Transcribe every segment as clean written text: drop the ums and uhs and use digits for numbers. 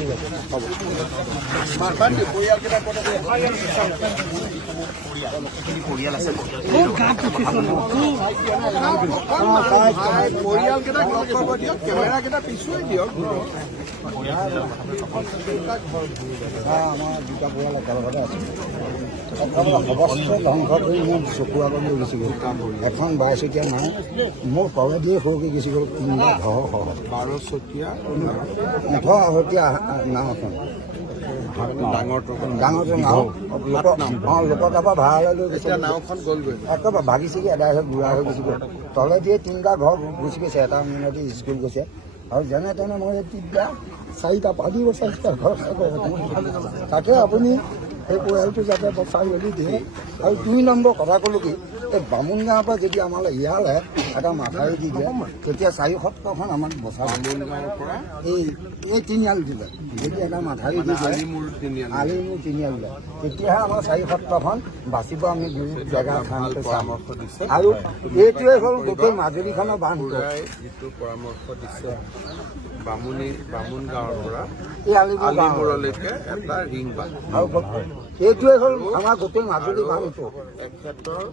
ঠিক আছে হ'ব পৰিয়াল আছে পৰিয়ালকেইটাক লগ কৰিব দিয়ক কেমেৰাকেইটা পিছুৱাই দিয়ক আমাৰ দুটা পৰিয়াল একেলগতে আছে অৱস্থা ধ্বংস কৰি মোৰ চকুৰ আগত লৈ গুচি গ'ল এখন 12 চকীয়া নাই মোৰ তলেদিয়ে সৰুকৈ গুচি গ'ল 3টা ঘৰ 12 চকীয়া 18 চকীয়া নাও এখন ডাঙৰটো নাও লোকৰ তাৰপৰা ভাড়ালৈ লৈ গৈছে নাওখন গ'লগৈ একেবাৰে ভাগি চিগি এদাই হৈ বুঢ়া হৈ গুচি গ'ল তলেদিয়ে 3টা ঘৰ গুচি গৈছে এটা মিনিটে স্কুল গৈছে আৰু যেনে তেনে মই এতিয়া 4টা 5 বছৰ ঘৰ তাকে আপুনি এই পৰিয়ালটো যাতে বচাই মেলি দিয়ে আৰু 2 নম্বৰ কথা ক'লোঁ কি এই বামুণ গাঁৱৰ পৰা যদি আমালৈ ইয়ালৈ এটা মাথাউৰি দি দিয়ে তেতিয়া 4 সত্ৰখন আমাক বচাব এই তিনিআলি দিলে যদি এটা মাথাউৰি দি দিয়ে আলিমূৰ তিনিআলিলে তেতিয়াহে আমাৰ 4 সত্ৰখন বাচিব আমি জেগা ঠাইতে পৰামৰ্শ দিছে আৰু এইটোৱে হ'ল গোটেই মাজুলীখনৰ বান্ধটো যিটো পৰামৰ্শ দিছে বামুণ গাঁৱৰ পৰা এই আলিমূৰলৈকে এটা ৰিং বান্ধ আৰু এইটোৱে হ'ল আমাৰ গোটেই মাজুলী বান্ধটো এখেতৰ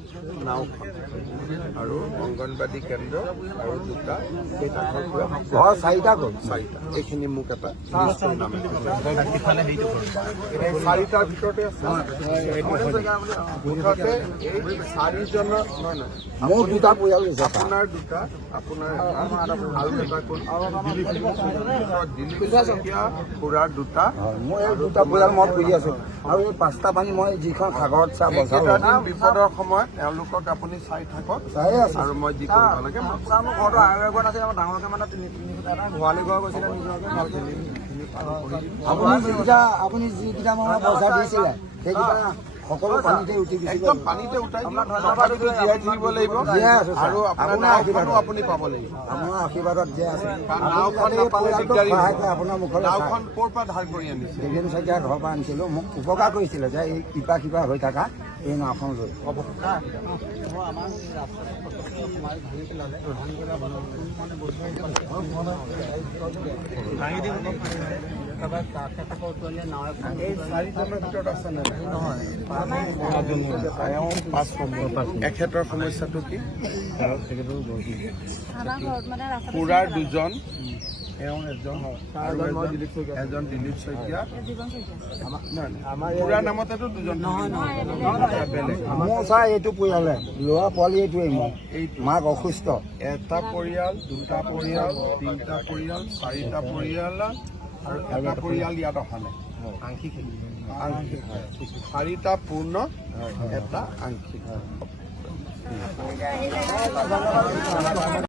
নাওখন আৰু অংগনবাদী কেন্দ্ৰ আৰু দুটা ঘৰ 4টা গ'ল 4টা এইখিনি মোক এটা 4টাৰ ভিতৰতে মুঠতে এই 4জনৰ মোৰ 2টা পৰিয়াল আপোনাৰ 2টা আপোনাৰ আৰু এটা খুৰাৰ 2টা মই এই 2টা পৰিয়াল মই কৰি আছো আৰু এই 5টা পানী মই যিখন সাগৰত চাহ বচাওঁ বিপদৰ সময়ত তেওঁলোকক আপুনি চাই থাকক চাই আছে আৰু মই যি কৰিব লাগে মোৰ ঘৰটো আৰু এঘৰ আছিল আমাৰ ডাঙৰকৈ মানে 3 গোহালি ঘৰ গৈছিলে আপুনি যিকেইটা মই পইচা দিছিলে সেইকেইটা সকলো পানীতে উঠি গৈছে একদম পানীতে উঠাই জীয়াই থাকিব লাগিব আৰু আপোনাৰ আপুনি পাব লাগিব আমাৰ আশীৰ্বাদত জীয়াই আছে আপোনাৰ মুখত নাওখন ক'ৰ পৰা ধাৰ কৰি আনিছে দেৱেন শইকীয়াৰ ঘৰৰ পৰা আনিছিলোঁ মোক উপকাৰ কৰিছিলে যে এই ইপা কিবা হৈ থকা এই নাওখন লৈ এখেতৰ সমস্যাটো কি খুৰাৰ 2জন এজন দিলীপ শইকীয়া খুৰাৰ নামতেতো 2জন বেলেগ মোৰ চাই এইটো পৰিয়ালে ল'ৰা পোৱালি এইটোৱেই মই মাক অসুস্থ এটা পৰিয়াল 2টা পৰিয়াল 3টা পৰিয়াল 4টা পৰিয়াল আৰু এটা পৰিয়াল ইয়াত অহা নাই আংশিক 4টা পূৰ্ণ এটা আংশিক